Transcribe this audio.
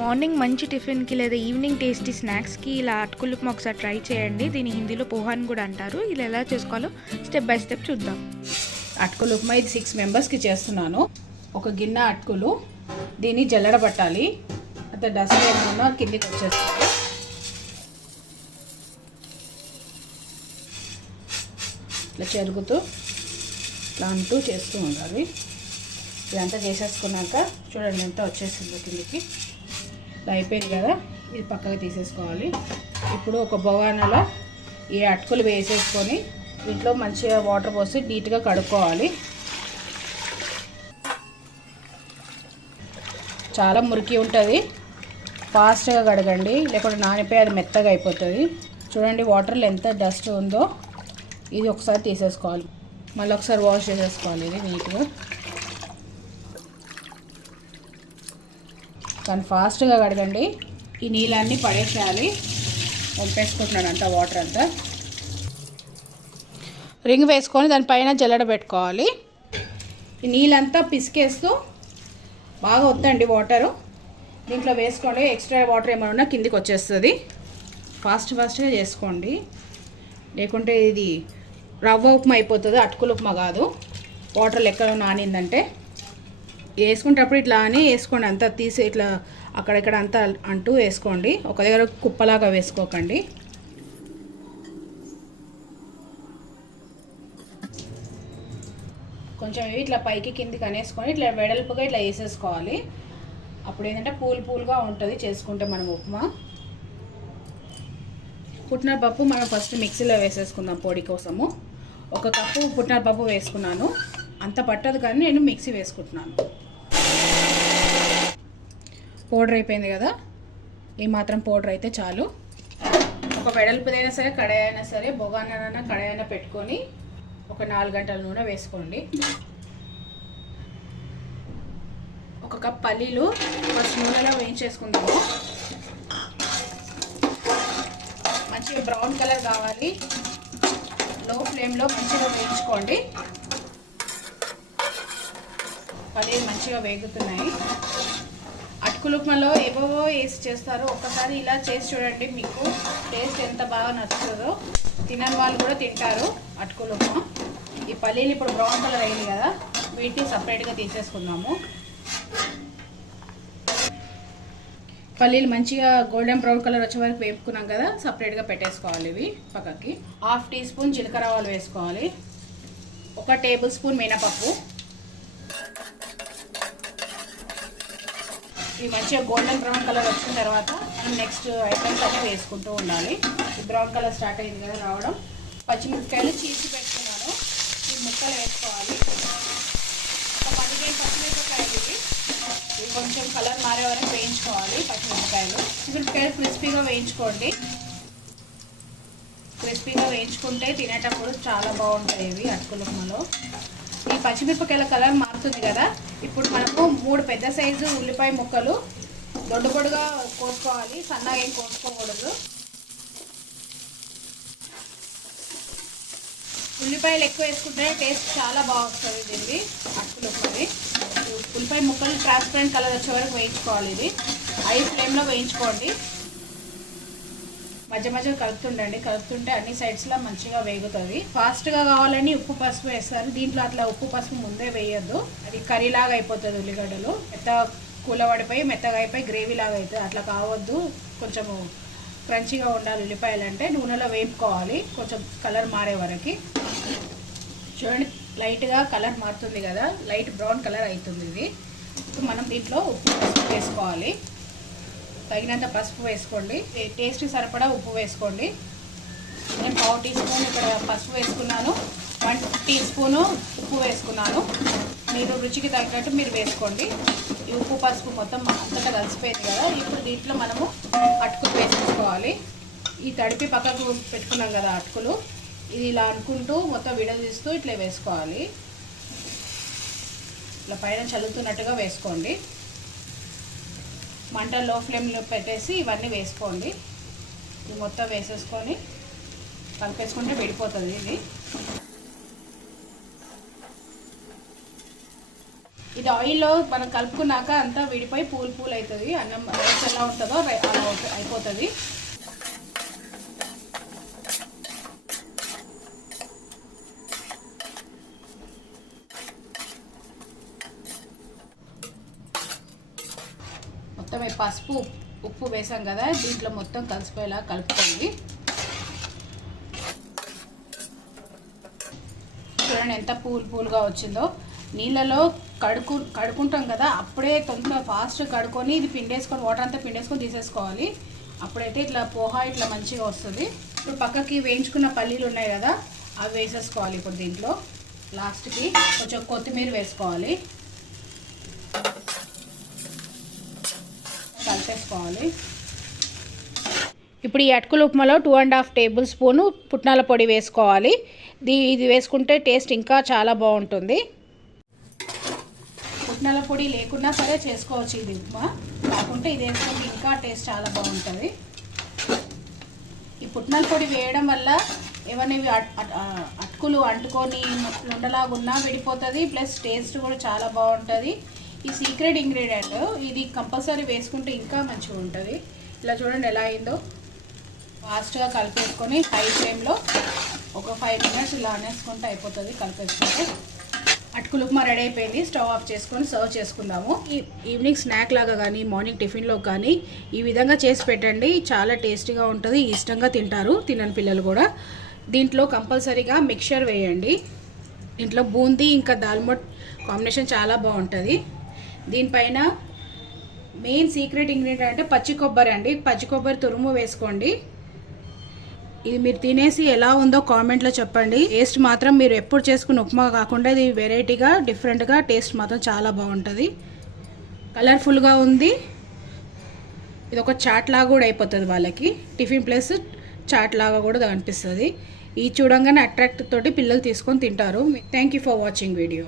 Morning మంచి టిఫిన్కి లేదా ఈవినింగ్ టేస్టీ స్నాక్స్కి ఇలా అటుకులు ఉప్మా ఒకసారి ట్రై చేయండి. దీని హిందీలో పోహా అని కూడా అంటారు. ఇలా ఎలా చేసుకోవాలో స్టెప్ బై స్టెప్ చూద్దాం. అటుకులు ఉప్మా ఇది 6 మెంబర్స్కి చేస్తున్నాను. ఒక గిన్నె అటుకులు, దీన్ని జల్లడబట్టాలి. అంత డస్ట్ ఏమన్నా కిందికి వచ్చేస్తుంది. ఇట్లా చెరుగుతూ ఇట్లా అంటూ చేస్తూ ఉండాలి. ఇదంతా చేసేసుకున్నాక చూడండి ఎంత వచ్చేసిందో కిందికి. ఇలా అయిపోయింది కదా, ఇది పక్కగా తీసేసుకోవాలి. ఇప్పుడు ఒక బగోనీలో ఈ అటుకులు వేసేసుకొని దీంట్లో మంచిగా వాటర్ పోసి నీట్గా కడుక్కోవాలి. చాలా మురికి ఉంటుంది, ఫాస్ట్గా కడగండి, లేకుంటే నానిపోయి అది మెత్తగా అయిపోతుంది. చూడండి వాటర్లో ఎంత డస్ట్ ఉందో. ఇది ఒకసారి తీసేసుకోవాలి, మళ్ళీ ఒకసారి వాష్ చేసేసుకోవాలి. ఇది నీట్గా కానీ ఫాస్ట్గా కడగండి. ఈ నీళ్ళన్నీ పడేసేయాలి. వంపేసుకుంటున్నాను అంతా వాటర్ అంతా. రింగ్ వేసుకొని దానిపైన జల్లెడ పెట్టుకోవాలి. ఈ నీళ్ళంతా పిసికేస్తూ బాగా వద్దండి వాటరు. దీంట్లో వేసుకోండి, ఎక్స్ట్రా వాటర్ ఏమైనా ఉన్నా కిందికి వచ్చేస్తుంది. ఫాస్ట్గా చేసుకోండి, లేకుంటే ఇది రవ్వ ఉప్మా అయిపోతుంది, అటుకులు ఉప్మా కాదు. వాటర్ లెక్కలో నానిందంటే వేసుకునేటప్పుడు ఇట్లా అని వేసుకోండి, అంతా తీసి ఇట్లా అక్కడెక్కడ అంతా అంటూ వేసుకోండి. ఒక దగ్గర కుప్పలాగా వేసుకోకండి. కొంచెం ఇట్లా పైకి కిందికి అనేసుకొని ఇట్లా వెడల్పుగా ఇట్లా వేసేసుకోవాలి. అప్పుడు ఏంటంటే పూలుగా ఉంటుంది చేసుకుంటే మనం ఉప్మా. పుట్నాలపప్పు మనం ఫస్ట్ మిక్సీలో వేసేసుకుందాం పొడి కోసము. 1 కప్పు పుట్నాలపప్పు వేసుకున్నాను, అంత పట్టదు కానీ నేను మిక్సీ వేసుకుంటున్నాను. పౌడర్ అయిపోయింది కదా, ఈ మాత్రం పౌడర్ అయితే చాలు. ఒక వెడల్పుదైనా సరే కడాయి అయినా సరే బొగానైనా కడాయి అయినా పెట్టుకొని ఒక 4 గంటల నూనె వేసుకోండి. 1 కప్ పల్లీలు ఫస్ట్ నూనెలో వేయించేసుకుందాము. మంచిగా బ్రౌన్ కలర్ కావాలి, లో ఫ్లేమ్లో మంచిగా వేయించుకోండి. పల్లీలు మంచిగా వేగుతున్నాయి. అటుకులు ఉప్మాలో ఏవేవో వేసి చేస్తారు, ఒక్కసారి ఇలా చేసి చూడండి, మీకు టేస్ట్ ఎంత బాగా నచ్చుతుందో. తినని వాళ్ళు కూడా తింటారు అటుకులు ఉప్మా. ఈ పల్లీలు ఇప్పుడు బ్రౌన్ కలర్ అయింది కదా, వీటిని సపరేట్గా తీసేసుకుందాము. పల్లీలు మంచిగా గోల్డెన్ బ్రౌన్ కలర్ వచ్చే వరకు వేపుకున్నాం కదా, సపరేట్గా పెట్టేసుకోవాలి. ఇవి పక్కకి. 1/2 టీ స్పూన్ జీలకర్ర ఆవాలు వేసుకోవాలి. 1 టేబుల్ స్పూన్ మినపప్పు. ఇవి మంచిగా గోల్డెన్ బ్రౌన్ కలర్ వచ్చిన తర్వాత మనం నెక్స్ట్ ఐటమ్స్ అన్నీ వేసుకుంటూ ఉండాలి. బ్రౌన్ కలర్ స్టార్ట్ అయింది కదా రావడం. పచ్చిమిరపకాయలు చీల్చి పెట్టుకున్నాను, ఈ ముక్కలు వేసుకోవాలి. ఒక 15 పచ్చిమిరపకాయలు ఇవి కొంచెం కలర్ మారే వరకు వేయించుకోవాలి. పచ్చిమిరపకాయలు క్రిస్పీగా వేయించుకోండి. క్రిస్పీగా వేయించుకుంటే తినేటప్పుడు చాలా బాగుంటాయి ఇవి అటుకులు ఉప్మాలో. ఈ పచ్చిమిరపకాయల కలర్ మారుతుంది కదా, ఇప్పుడు మనము 3 పెద్ద సైజు ఉల్లిపాయ ముక్కలు దొడ్డుగా కోసుకోవాలి, సన్నగా ఏం కోసుకోకూడదు. ఉల్లిపాయలు ఎక్కువ వేసుకుంటే టేస్ట్ చాలా బాగుంటుంది దీన్ని అటుకులు ఉప్మాది. ఉల్లిపాయ ముక్కలు ట్రాన్స్పరెంట్ కలర్ వచ్చే వరకు వేయించుకోవాలి. ఇది హై ఫ్లేమ్లో వేయించుకోండి. మధ్య కలుపుతుంటే అన్ని సైడ్స్లో మంచిగా వేగుతుంది. ఫాస్ట్గా కావాలని ఉప్పు పసుపు వేస్తారు, దీంట్లో అట్లా ఉప్పు పసుపు ముందే వేయొద్దు. అది కర్రీలాగా అయిపోతుంది, ఉల్లిగడ్డలు కూలబడిపోయి మెత్తగా అయిపోయి గ్రేవీ లాగా అవుతుంది. అట్లా కావద్దు, కొంచెము క్రంచీగా ఉండాలి. ఉల్లిపాయలు అంటే నూనెలో వేపుకోవాలి కొంచెం కలర్ మారే వరకు. చూడండి లైట్గా కలర్ మారుతుంది కదా, లైట్ బ్రౌన్ కలర్ అవుతుంది ఇది. ఇప్పుడు మనం దీంట్లో ఉప్పు పసుపు వేసుకోవాలి. తగినంత పసుపు వేసుకోండి, టేస్ట్కి సరిపడా ఉప్పు వేసుకోండి. నేను 1/4 టీ స్పూన్ ఇక్కడ పసుపు వేసుకున్నాను, 1 టీ స్పూను ఉప్పు వేసుకున్నాను. మీరు రుచికి తగినట్టు మీరు వేసుకోండి. ఈ ఉప్పు పసుపు మొత్తం అంతటా కలిసిపోయింది కదా, ఇప్పుడు దీంట్లో మనము అటుకులు వేసేసుకోవాలి. ఈ తడిపి పక్కకు పెట్టుకున్నాం కదా అటుకులు, ఇది ఇలా అనుకుంటూ మొత్తం విడదీస్తూ ఇట్లా వేసుకోవాలి. ఇట్లా పైన చల్లుతున్నట్టుగా వేసుకోండి. మంట లో ఫ్లేమ్లో పెట్టేసి ఇవన్నీ వేసుకోండి. ఇది మొత్తం వేసేసుకొని కలిపేసుకుంటే విడిపోతుంది ఇది. ఇది ఆయిల్లో మనం కలుపుకున్నాక అంతా విడిపోయి పూల్ పూల్ అవుతుంది. అన్నం రైస్ ఎలా ఉంటుందో అలా అయిపోతుంది. మొత్తం ఈ పసుపు ఉప్పు వేసాం కదా, దీంట్లో మొత్తం కలిసిపోయేలా కలుపుకోండి. చూడండి ఎంత పూలుగా వచ్చిందో. నీళ్ళలో కడుకుంటాం కదా, అప్పుడే తొందరగా ఫాస్ట్ కడుక్కొని ఇది పిండేసుకొని వాటర్ అంతా పిండేసుకొని తీసేసుకోవాలి. అప్పుడైతే ఇట్లా పోహా ఇట్లా మంచిగా వస్తుంది. ఇప్పుడు పక్కకి వేయించుకున్న పల్లీలు ఉన్నాయి కదా, అవి వేసేసుకోవాలి. ఇప్పుడు దీంట్లో లాస్ట్కి కొంచెం కొత్తిమీర వేసుకోవాలి, కలిపేసుకోవాలి. ఇప్పుడు ఈ అటుకుల ఉప్మాలో 2.5 టేబుల్ స్పూను పుట్నాల పొడి వేసుకోవాలి. ఇది వేసుకుంటే టేస్ట్ ఇంకా చాలా బాగుంటుంది. పుట్నాల పొడి లేకున్నా సరే చేసుకోవచ్చు ఇది ఉప్మా, కాకుంటే ఇది వేసుకుంటే ఇంకా టేస్ట్ చాలా బాగుంటుంది. ఈ పుట్నాల పొడి వేయడం వల్ల ఏమనేవి అటుకులు అంటుకొని ఉండలాగున్నా విడిపోతుంది, ప్లస్ టేస్ట్ కూడా చాలా బాగుంటుంది. ఈ సీక్రెట్ ఇంగ్రీడియంట్ ఇది కంపల్సరీ వేసుకుంటే ఇంకా మంచిగా ఉంటుంది. ఇలా చూడండి ఎలా అయిందో. ఫాస్ట్గా కలిపేసుకొని హై ఫ్లేమ్లో ఒక 5 మినిట్స్ ఇలా అనేసుకుంటే అయిపోతుంది. కలిపేసుకుంటే అటుకులు ఉప్మా రెడీ అయిపోయింది. స్టవ్ ఆఫ్ చేసుకొని సర్వ్ చేసుకుందాము. ఈవినింగ్ స్నాక్ లాగా కానీ మార్నింగ్ టిఫిన్లో కానీ ఈ విధంగా చేసి పెట్టండి, చాలా టేస్టీగా ఉంటుంది. ఇష్టంగా తింటారు తినని పిల్లలు కూడా. దీంట్లో కంపల్సరీగా మిక్చర్ వేయండి. దీంట్లో బూందీ ఇంకా దాల్మోట్ కాంబినేషన్ చాలా బాగుంటుంది. దీనిపైన మెయిన్ సీక్రెట్ ఇంగ్రీడియంట్ అంటే పచ్చి కొబ్బరి అండి. పచ్చి కొబ్బరి తురుము వేసుకోండి. ఇది మీరు తినేసి ఎలా ఉందో కామెంట్లో చెప్పండి. టేస్ట్ మాత్రం మీరు ఎప్పుడు చేసుకున్న ఉప్మా కాకుండా ఇది వెరైటీగా డిఫరెంట్గా టేస్ట్ మాత్రం చాలా బాగుంటుంది. కలర్ఫుల్గా ఉంది. ఇది ఒక చాట్ లాగా కూడా అయిపోతుంది వాళ్ళకి. టిఫిన్ ప్లస్ చాట్ లాగా కూడా అనిపిస్తుంది. ఇది చూడంగానే అట్రాక్ట్ తోటి పిల్లలు తీసుకొని తింటారు. Thank you for watching video.